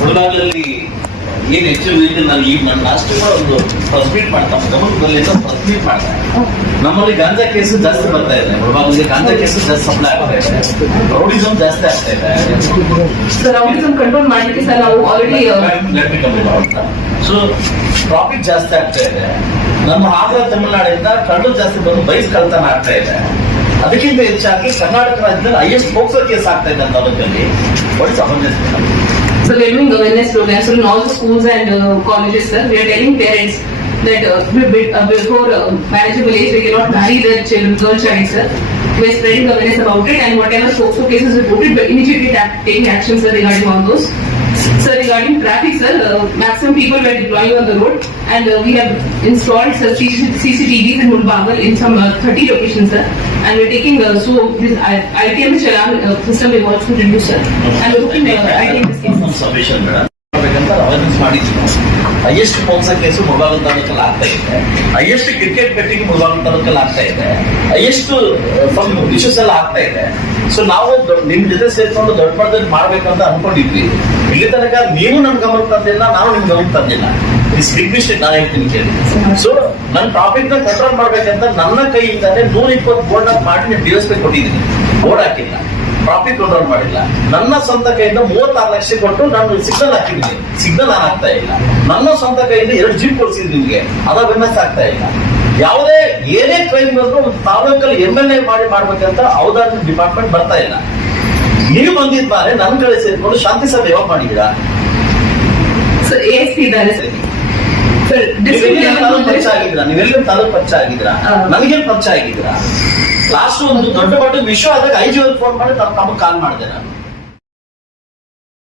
ಮುಳಬಾಗಿಲಲ್ಲಿ ಏನ್ ಹೆಚ್ಚು ನಾನು ಈಗ ನನ್ನ ಲಾಸ್ಟ್ ಒಂದು ಪ್ರೆಸ್ ಮೀಟ್ ಮಾಡ್ತಾರೆ ಗಮನದಲ್ಲಿ ಪ್ರೆಸ್ ಮೀಟ್ ಮಾಡ್ತಾರೆ. ನಮ್ಮಲ್ಲಿ ಗಾಂಜಾ ಕೇಸು ಜಾಸ್ತಿ ಬರ್ತಾ ಇದೆ. ಮುಳಬಾಗಿಲಿಗೆ ಗಾಂಜಾ ಕೇಸು ಜಾಸ್ತಿ ಸಪ್ಲೈ ಆಗ್ತಾ ಇದೆ. ರೌಡಿಸಮ್ ಜಾಸ್ತಿ ಆಗ್ತಾ ಇದೆ. ರೌಡಿಸಮ್ ಕಂಟ್ರೋಲ್ ಮಾಡಲಿಕ್ಕೆ ಸರ್ ನಾವು ಆಲ್ರೆಡಿ ಸೊ ಟ್ರಾಫಿಕ್ ಜಾಸ್ತಿ ಆಗ್ತಾ ಇದೆ. ನಮ್ಮ ಆಂಧ್ರ ತಮಿಳುನಾಡಿಂದ ಕಳ್ಳು ಜಾಸ್ತಿ ಬಂದು ಬೈಕ್ ಕಳ್ತನ ಆಗ್ತಾ ಇದೆ. ಅದಕ್ಕಿಂತ ಹೆಚ್ಚಾಗಿ ಕರ್ನಾಟಕ ರಾಜ್ಯದಲ್ಲಿ ಹೈಯೆಸ್ಟ್ ಪೋಕ್ಸೋ ಕೇಸ್ ಆಗ್ತಾ ಇದೆ ತಾಲೂಕಲ್ಲಿ. What is awareness? So we are doing awareness programs in all the schools and colleges, sir. We are telling parents that before marriageable age we cannot marry their girl child, sir. We are spreading awareness about it, and whatever POCSO cases reported, we are immediately taking action, sir, regarding all those. Sir, regarding traffic, sir, maximum people were deploying on the road, and we have installed CCTVs in Mulbagal in some 30 locations, sir. And we are taking so this ITM Chalan system we want to reduce, sir. And we are looking ITM this case. Submission, madam. Awareness ಮಾಡಿದ್ರು. Highest POCSO case Mulbagal ತಾಲೂಕಲ್ಲಿ ಆಗ್ತಾ ಇದೆ. Highest cricket betting Mulbagal ತಾಲೂಕಲ್ಲಿ ಆಗ್ತಾ ಇದೆ. Highest issues ಎಲ್ಲ ಆಗ್ತಾ ಇದೆ. ಸೊ ನಾವು ನಿಮ್ ಜೊತೆ ಸೇರ್ಕೊಂಡು ದೊಡ್ಡ ಮಟ್ಟದಲ್ಲಿ ಮಾಡ್ಬೇಕಂತ ಅನ್ಕೊಂಡಿದ್ವಿ. ಇಲ್ಲಿ ತನಕ ನೀವು ನನ್ ಗಮನ ತಂದಿಲ್ಲ, ನಾವು ನಿಮ್ ಗಮನ ತಂದಿಲ್ಲ. ಇಸ್ ಬಿಗ್ ಮಿಸ್ಟೇಕ್ ನಾನು ಹೇಳ್ತೀನಿ ಕೇಳಿ. ಸೊ ನನ್ನ ಟಾಪಿಕ್ ನ ಕಂಟ್ರೋಲ್ ಮಾಡ್ಬೇಕಂತ ನನ್ನ ಕೈಯಿಂದಾನೆ 120 ಬೋರ್ಡ್ ಮಾಡಿ ಡಿಎಸ್ಪಿ ಕೊಟ್ಟಿದ್ದೀನಿ. ಬೋರ್ಡ್ ಹಾಕಿಲ್ಲ, ಟ್ರಾಫಿಕ್ ಕಂಟ್ರೋಲ್ ಮಾಡಿಲ್ಲ. ನನ್ನ ಸ್ವಂತ ಕೈಯಿಂದ 36 ಲಕ್ಷ ಕೊಟ್ಟು ನಾನು ಸಿಗ್ನಲ್ ಹಾಕಿದ್ದೀನಿ. ಸಿಗ್ನಲ್ ಆಗ್ತಾ ಇಲ್ಲ. ನನ್ನ ಸ್ವಂತ ಕೈಯಿಂದ 2 ಜೀಪ್ ಕೊಡ್ಸಿದ್ದೀನಿ ನಿಮ್ಗೆ. ಅದ ಬೆನ್ನಸ್ ಆಗ್ತಾ ಇಲ್ಲ. ಯಾವುದೇ ಏನೇ ಕ್ರೈಮ್ ಬಂದ್ರು ತಾಲೂಕಲ್ಲಿ MLA ಮಾಡ್ಬೇಕಂತ ಔದಾರ್ಯ ಡಿಪಾರ್ಟ್ಮೆಂಟ್ ಬರ್ತಾ ಇಲ್ಲ. ನೀವು ಬಂದಿದ್ದಾರೆ ನನ್ನ ಕಡೆ ಸೇರ್ಕೊಂಡು ಶಾಂತಿ ಸಭೆ ಯಾವಾಗ ಮಾಡಿದ್ದೀರಾ? ಪರಿಚಯ ಆಗಿದ್ದೀರಾ? ನೀವೆಲ್ಲ ತಾಲೂಕು ಪರಿಚಯ ಆಗಿದ್ದೀರಾ? ನನಗೇನು ಪರಿಚಯ ಆಗಿದ್ದೀರಾ? ಲಾಸ್ಟ್ ಒಂದು ದೊಡ್ಡ ಮಟ್ಟದ ವಿಷಯ ಆದಾಗ IG ಅವ್ರಿಗೆ ಫೋನ್ ಮಾಡಿ ತಮಗೆ ಕಾಲ್ ಮಾಡಿದೆ ನಾನು.